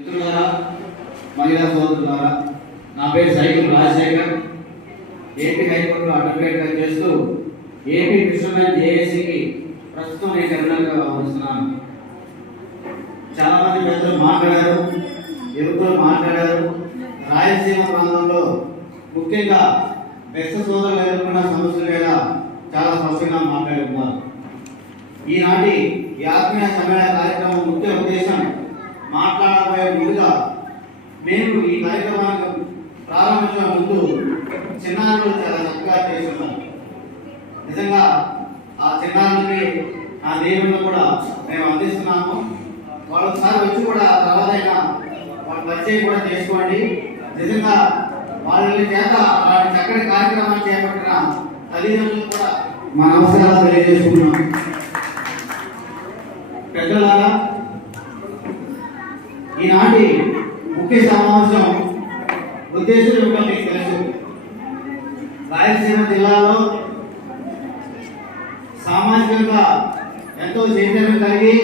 మిత్రులారా మహిళా సోదరులారా నా పేరు సైకిల్ రాజశేఖర్. ఏపీ హైకోర్టులో అడ్వకేట్గా చేస్తూ ఏపీ కృష్ణమైన జేఏసీకి ప్రస్తుతం నేను కరీంనగర్గా వ్యవహరిస్తున్నాను. చాలా మంది పెద్దలు మాట్లాడారు యువకులు మాట్లాడారు. రాయలసీమ ప్రాంతంలో ముఖ్యంగా వ్యక్త సోదరులు ఎదుర్కొన్న సమస్యల మీద చాలా స్పష్టంగా మాట్లాడుతున్నారు. ఈనాటి ఈ ఆత్మీయ సమ్మేళన కార్యక్రమం ముఖ్య ఉద్దేశం మాట్లాడబోయే ముందుగా మేము ఈ కార్యక్రమానికి ప్రారంభించిన ముందు చిన్నారులు చాలా చక్కగా చేస్తున్నాం నిజంగా ఆ చిన్నారులకి ఆ దేవుళ్ళు కూడా మేము అందిస్తున్నాము. వాళ్ళు ఒకసారి వచ్చి కూడా ఆ తర్వాత అయినా వాళ్ళ పరిచయం కూడా చేసుకోండి. నిజంగా వాళ్ళ చేత వాళ్ళ చక్కటి కార్యక్రమాన్ని చేపట్టిన తల్లిదండ్రులు కూడా మా నమస్కారాలు తెలియజేసుకున్నాం పెద్దలారా ఈనాటి ముఖ్య సమావేశం ఉద్దేశం ఏమిటో మీకు తెలుసు రాయలసీమ జిల్లాలో సామాజికంగా ఎంతో చైతన్యం కలిగి